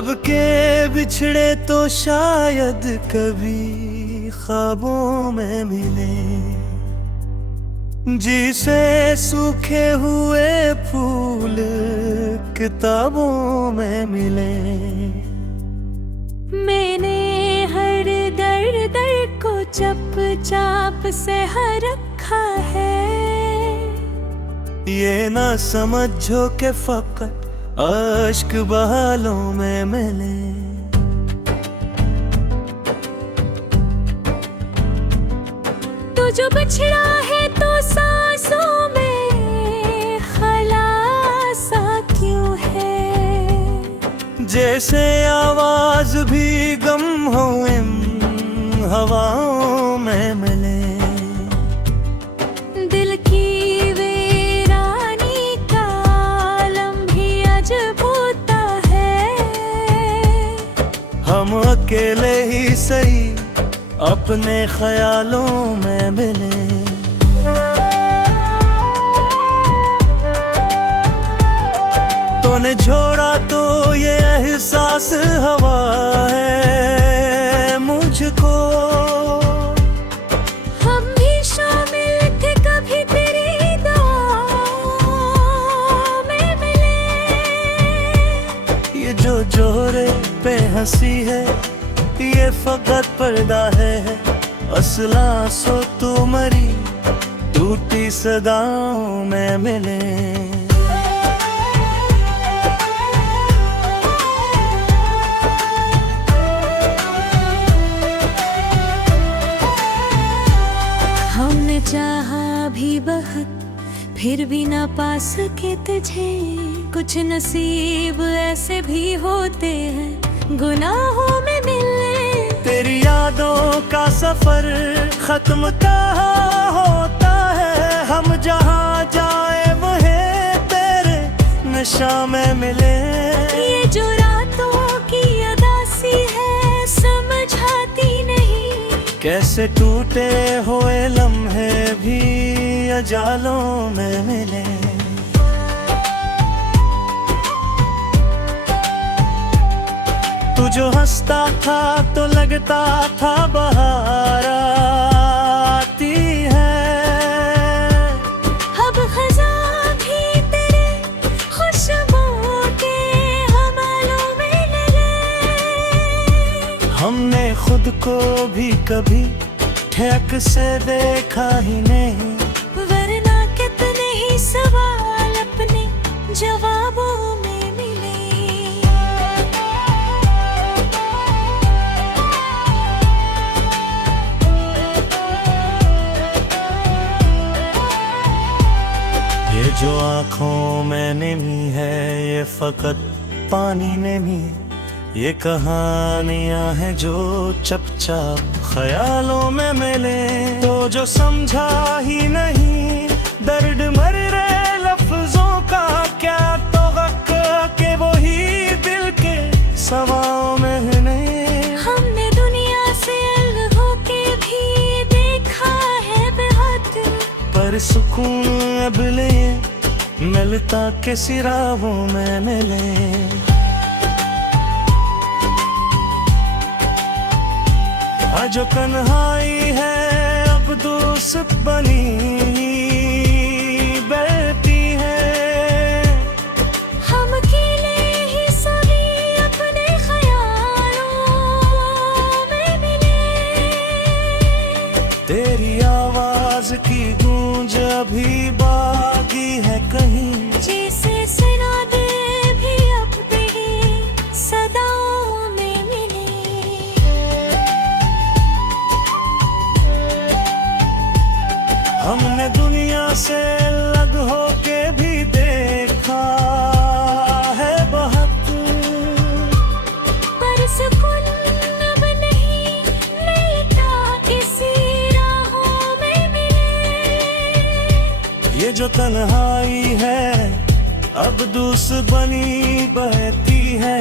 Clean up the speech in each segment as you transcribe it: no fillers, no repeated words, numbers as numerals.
अब के बिछड़े तो शायद कभी ख्वाबों में मिले, जिसे सूखे हुए फूल किताबों में मिले। मैंने हर दर्द को चुपचाप से हर रखा है। ये ना समझो कि फकत अश्क बालों में मिले। तो जो बिछड़ा है तो सांसों में खलासा क्यों है। जैसे आवाज भी गम हो इन हवाओं में मिले। दिल की वीरानी का आलम भी अजब होता है। हम अकेले ही सही अपने ख्यालों में मिले। तूने छोड़ा तो ये एहसास हवा है मुझको। हम भी शामिल थे कभी तेरी दुआओं में मिले। ये जो जोरे पे हंसी है ये फकत पर्दा है। असला सो तू मरी टूटी सदाओं में मिले। हमने चाहा भी बहुत फिर भी ना पा सके तुझे। कुछ नसीब ऐसे भी होते हैं गुनाहों में मिलने। तेरी यादों का सफर खत्म कहाँ होता है। हम जहाँ जाए वहीं तेरे नशा में मिले। ये जो रातों की अदासी है समझाती नहीं। कैसे टूटे हुए लम्हे भी अजालों में मिले। तू जो हंसता था तो लगता था बहार आती है। अब खज़ां भी तेरे खुशबू के हवालों में लगे। हमने खुद को भी कभी ठेक से देखा ही नहीं। वरना कितने ही सवाल अपने जवाबों में मिले। ये जो आँखों में नमी है ये फकत पानी नमी। ये कहानियां हैं जो चुपचाप ख्यालों में मिले। तो जो समझा ही नहीं दर्द मर रहे लफ्जों का क्या तो हक के वही दिल के सवाओं में नहीं। हमने दुनिया से अलग होके भी देखा है बहुत। पर सुकून अब ले मिलता के सिराहों में मिले। जो तन्हाई है अब दोस्त बनी बैठी है। हम अकेले ही सभी अपने ख्यालों में मिले। तेरी आवाज की गूंज अभी बाकी है कहीं। जैसे सनादे भी अपने ही सदाओं में मिले। हमने दुनिया से अलग होके भी देखा है बहुत। पर सुकून अब नहीं मिलता किसी राहों में मिले। ये जो तन्हाई है अब दूसरी बनी बहती है।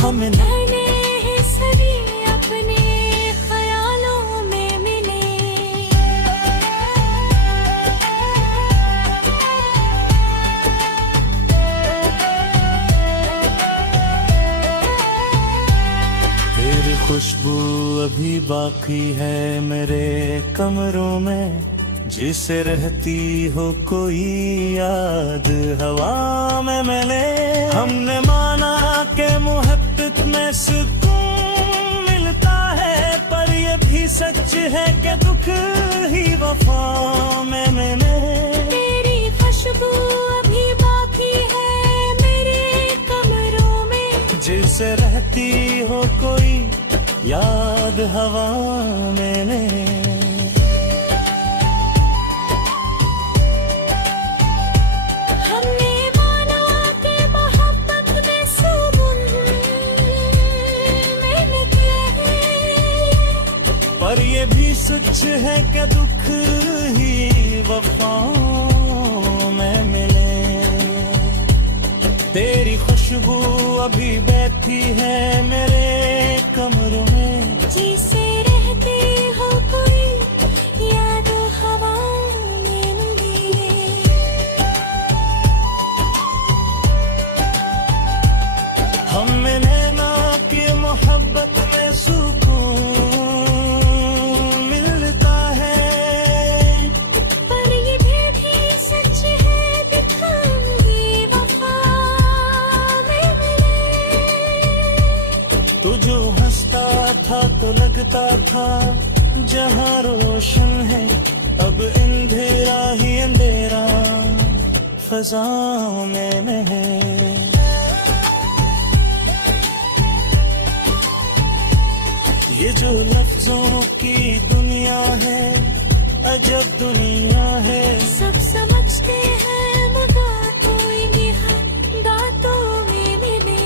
हमें लड़ने हैं सभी अपने ख्यालों में मिले। बाकी है मेरे कमरों में, जिसे रहती हो कोई याद हवा में मिले। हमने माना कि मोहब्बत में सुकून मिलता है, पर ये भी सच है कि दुख ही वफा में मिले। तेरी खुशबू अभी बाकी है मेरे कमरों में, जिसे रहती हो कोई याद हवा में ले। हमने माना कि मोहब्बत में सुकून मिलता है, पर ये भी सच है कि दुख ही वफाओं में मिले। तेरी खुशबू अभी बैठी है मेरे कमरों में, जिसे रहते हो कोई याद हवाओं में मिले। हमने नैना की मोहब्बत में सुकून मिलता है, पर ये भी सच है दिखाऊंगी वफा में मिले। तू जो हंसता था तो लगता था जहां रोशन है, अब अंधेरा ही अंधेरा फजाओं में है। ये जो लफ्जों की दुनिया है, अजब दुनिया है। सब समझते हैं मगर कोई भी बातों में मिले।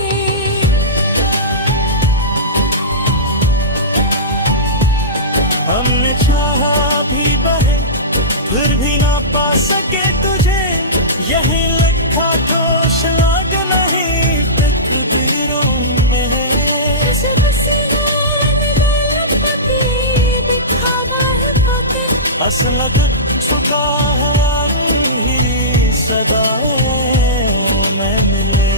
हमने चाहा भी बहे फिर भी ना पा सके तुझे, यही लिखा तो शायद नहीं तकदीरों में है। असल छुटा ही सदाओं में मिले।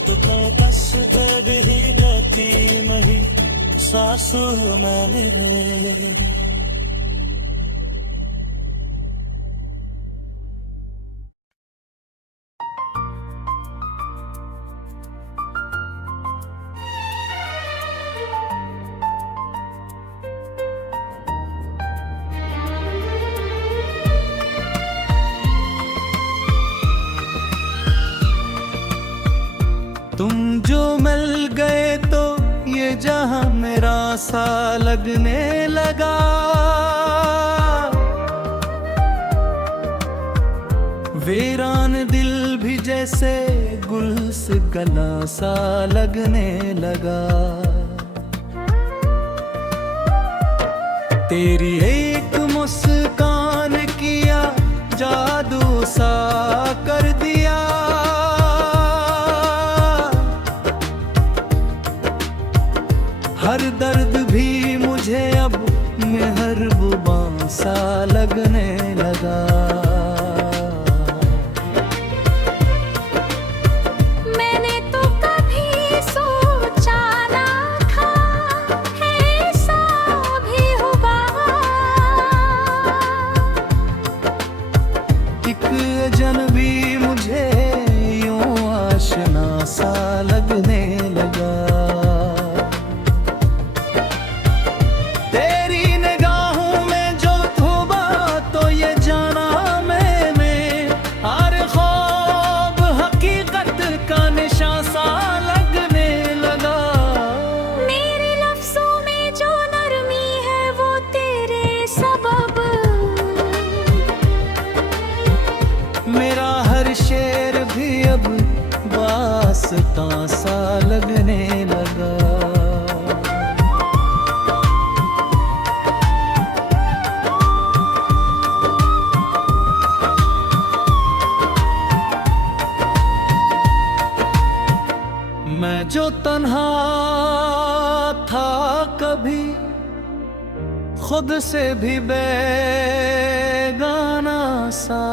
तो बस दर ही रहती मही सासू में मिले। तुम जो मिल गए तो ये जहां मेरा सा लगने लगा। वीरान दिल भी जैसे गुल से गला सा लगने लगा। तेरी एक मुस्कान किया जादू सा कर दिया। हर दर्द भी मुझे अब मेहरबा सा लगने लगा। मैंने तो कभी सोचा ना था ऐसा भी होगा। एक अजनबी मुझे यूं आशना सा लगने लगा। मेरा हर शेर भी अब वास्ता सा लगने लगा। मैं जो तन्हा था कभी, खुद से भी बेगाना सा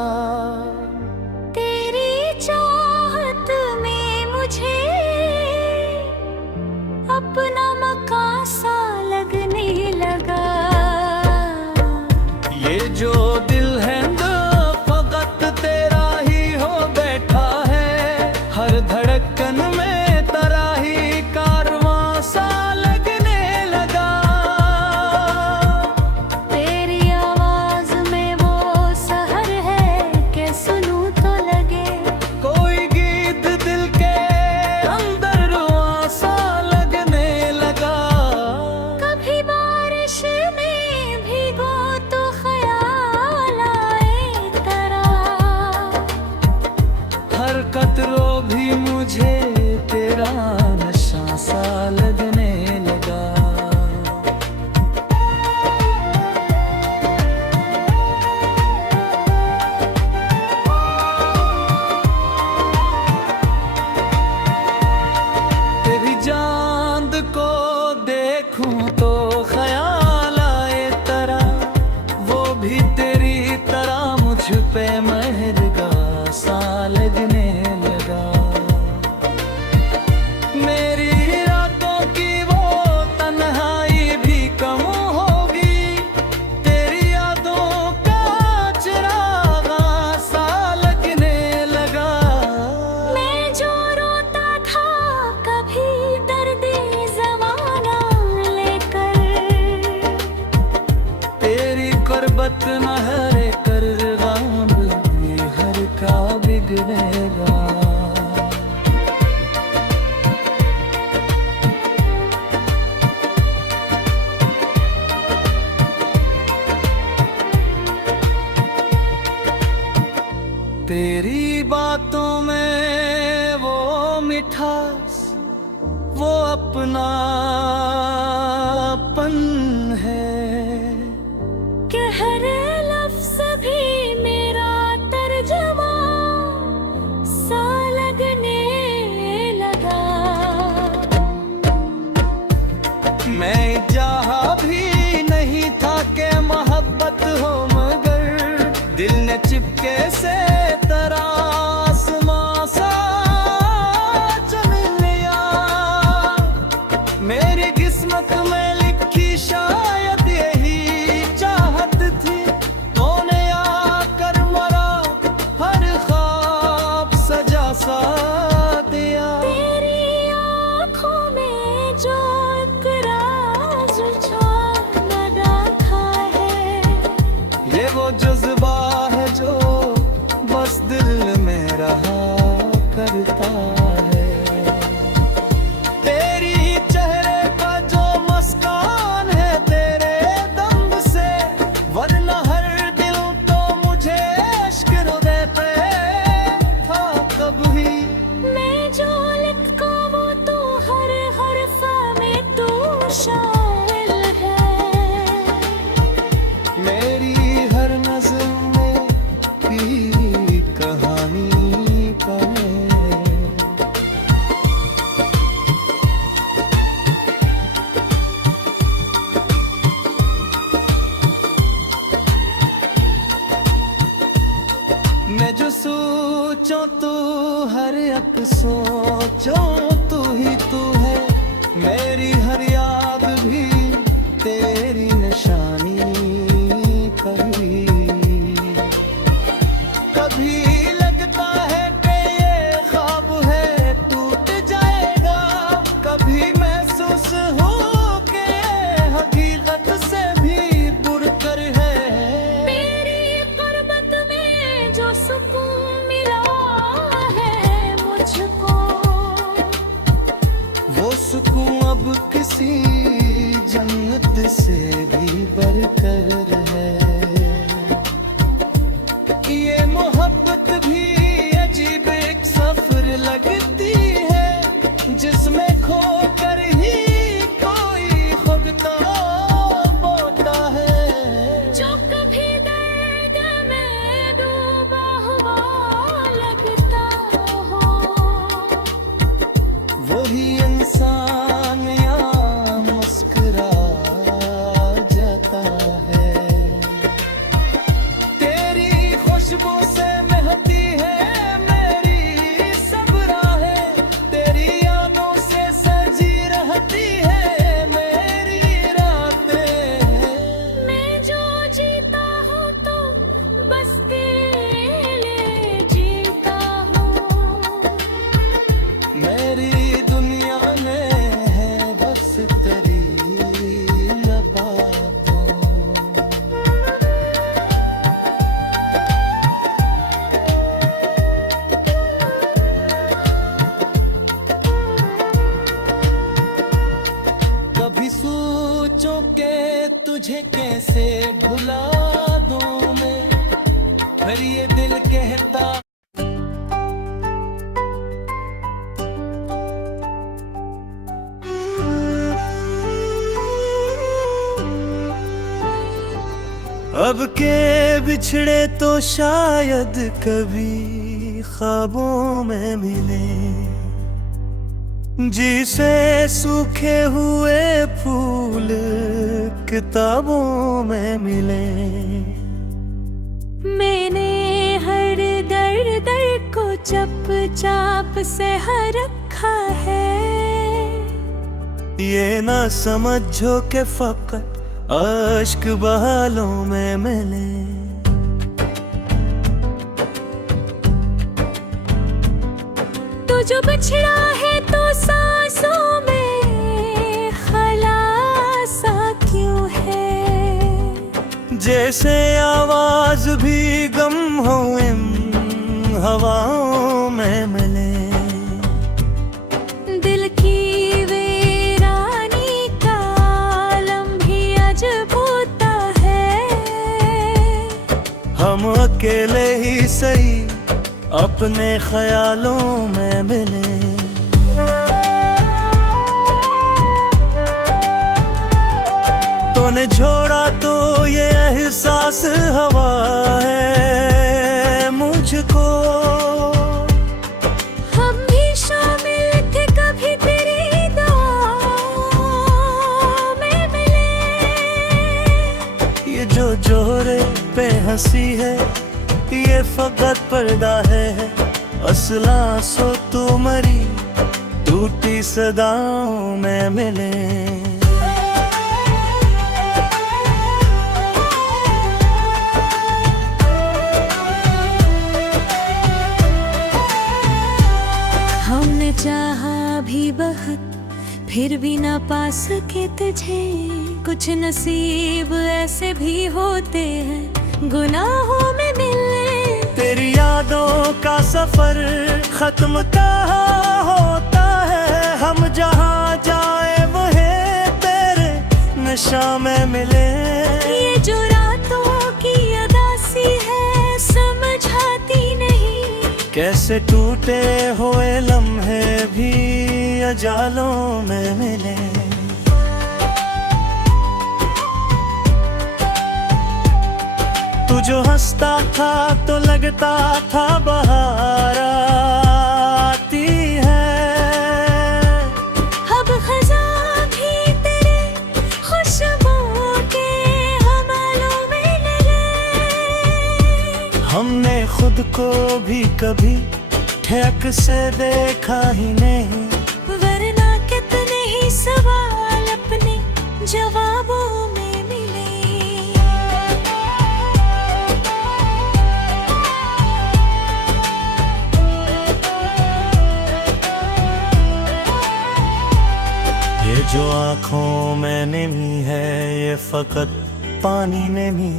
मेरा। तेरी बातों में वो मिठास, वो अपनापन है कि हर लफ्ज़ भी मेरा तर्जुमा सा लगने लगा। मैं चाहा भी नहीं था कि मोहब्बत हो, मगर दिल ने चिपके से आसमां सा चुन लिया। मेरी किस्मत में लिखी शायद यही चाहत थी, तूने आकर मरा हर ख्वाब सजा सा दिया। तेरी आँखों में जो एक राज छुपा रखा है, ये वो जज्बा है जो बस दिल में रहा करता है। तेरी चेहरे का जो मुस्कान है तेरे दम से, वरना हर दिल तो मुझे इश्क देते था कभी। मैं जो लिखता वो तो हर हर्फ में तू शामिल है। मेरी हर नज़र में भी कहानी का है। मैं जो सोचूं तू हर एक सोचूं तू ही तू है। मेरी हर याद भी तेरी निशानी कभी। कभी लगता है कि ये ख्वाब है टूट जाएगा, कभी महसूस हो कि हकीकत से भी बुरकर है। तेरी गुर्बत में जो सुकून मिला है मुझको, वो सुकून अब किसी जन्नत से भी बढ़कर है। ये मोहब्बत भी अजीब एक सफर लगती है, जिसमें खो कर ही कोई खुद तो बोता है। जो कभी दर्द में डूबा हुआ लगता हो, वही इंसान यहाँ मुस्कुरा जाता है। तेरी खुशबू से महकती है मेरी सब राहें, तेरी यादों से सजी रहती है मेरी रातें। मैं जो जीता हूँ तो बस तेरे लिए जीता हूँ। मेरी दुनिया में है बस तेरी बातों। कभी सोचो के तुझे कैसे भुला दूं मैं, फिर ये दिल कहता। अब के बिछड़े तो शायद कभी ख्वाबों में मिले, जिसे सूखे हुए फूल किताबों में मिले। मैंने हर दर को चप चाप से हर रखा है। ये ना समझो के फकत अश्क बहालों में मिले। तो जो बछड़ा है तो सांसों में खलासा क्यों है। जैसे आवाज भी गम हो हवाओं में मिले। दिल की वीरानी का आलम भी अजब होता है। हम अकेले ही सही अपने ख्यालों में मिले। तूने छोड़ा तो ये एहसास हवा है मुझको। हम भी शामिल थे कभी तेरी दुआओं में मिले। ये जो जोरे पे हंसी है ये फकत पर्दा है। असला सो तू मरी टूटी सदाओं में मिले। हमने चाहा भी बहुत फिर भी ना पा सके तुझे। कुछ नसीब ऐसे भी होते हैं गुनाहों में मिलने। तेरी यादों का सफर खत्म कहाँ होता है। हम जहाँ जाए वहीं तेरे नशा में मिले। ये जो रातों की अदासी है समझाती नहीं। कैसे टूटे हुए लम्हे भी अजालों में मिले। तू जो हंसता था तो लगता था बहार आती है। अब खज़ां भी तेरे खुशबू के हवालों में लगे। हमने खुद को भी कभी ठेक से देखा ही नहीं। वरना कितने ही सवाल अपने जवाबों में मिले। ये जो आँखों में नमी है ये फकत पानी नहीं।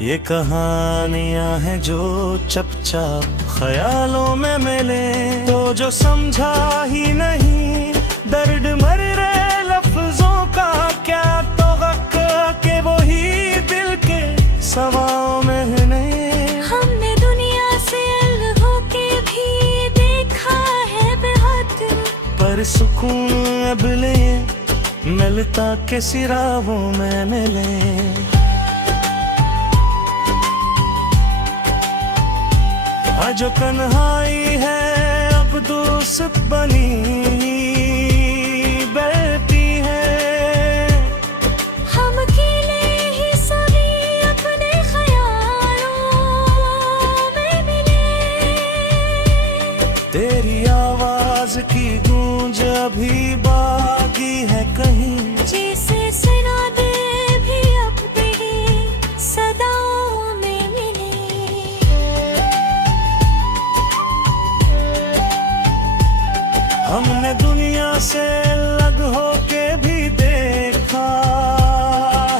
ये कहानियां हैं जो चुपचाप ख्यालों में मिले। तो जो समझा ही नहीं दर्द मर रहे लफ्जों का क्या तो हक के वो ही दिल के सवाओं में नहीं। हमने दुनिया से अलग होके भी देखा है बहुत। पर सुकून अब ले मिलता के सिराहों में मिले। जो तन्हाई है अब दोस्त बनी बैठी है। हम अकेले ही सभी अपने ख्यालों में मिले। तेरी आवाज की गूंज अभी बाकी है कहीं। जैसे सुना दे भी अब भी सदाओं में मिले। हमने दुनिया से अलग होके भी देखा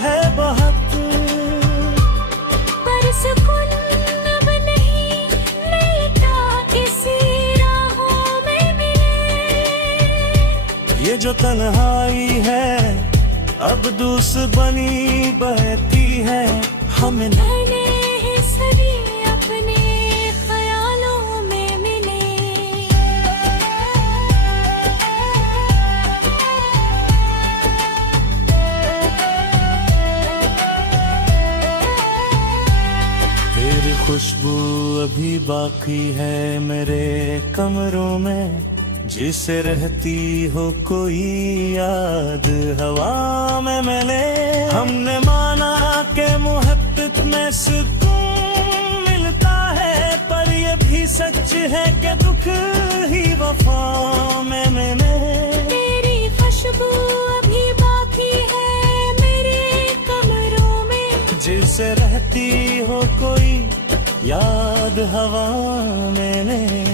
है बहुत। पर सुकून अब नहीं मिलता किसी राहों में मिले। ये जो तन्हाई है अब दूसरी बनी बहती है। हमें मैंने ही सभी अपने ख्यालों में मिले। तेरी खुशबू अभी बाकी है मेरे कमरों में। जिसे रहती हो कोई याद हवा में मिले। हमने माना के मोहब्बत में सुकून मिलता है। पर ये भी सच है कि दुख ही वफा में मिले। तेरी खुशबू अभी बाकी है मेरे कमरों में। जिसे रहती हो कोई याद हवा में मिले।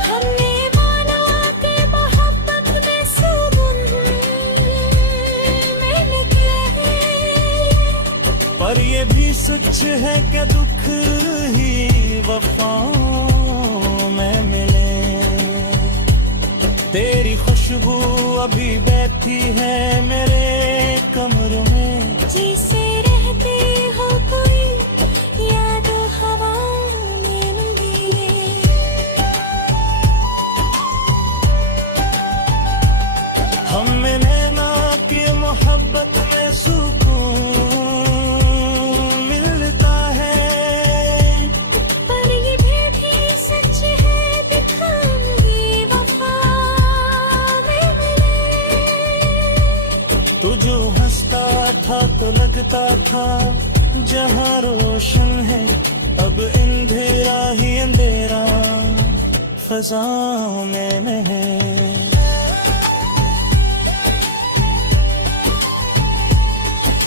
हमने माना के मोहब्बत में सुकून मिलते हैं। पर ये सच है क्या दुख ही वफाओं में मिले। तेरी खुशबू अभी बैठी है मेरे कमरों में। जिसे रहते हो कोई याद हवाओं में मिले। हमें नैना की मोहब्बत में सुकून मिलता है। पर ये भी सच है दिखाऊंगी वफा में मिले। तू जो हंसता था तो लगता था जहां रोशन है, अब अंधेरा ही अंधेरा फजाओं में है।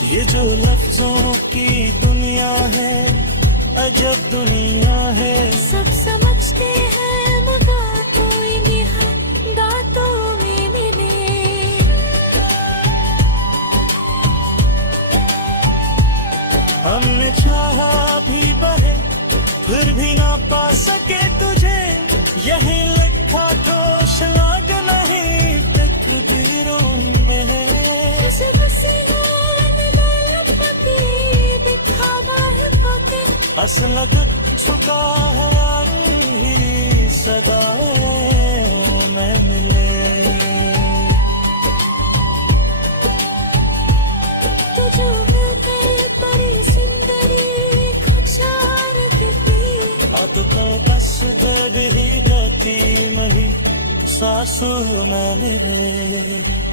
ये जो लफ्जों की दुनिया है अजब दुनिया है। सब समझते हैं मगर कोई भी बातों में मिले। हमने चाहा भी बहे फिर भी ना पा सके तुझे। यही लिखा दोष लाग नहीं तकदीरों में है। असलग छुका है सदाओं में मिले। तुझो मिलते बड़ी सुंदरी खुशार दिखती। अब तो बस दर्द ही देती मही सासों में मिले।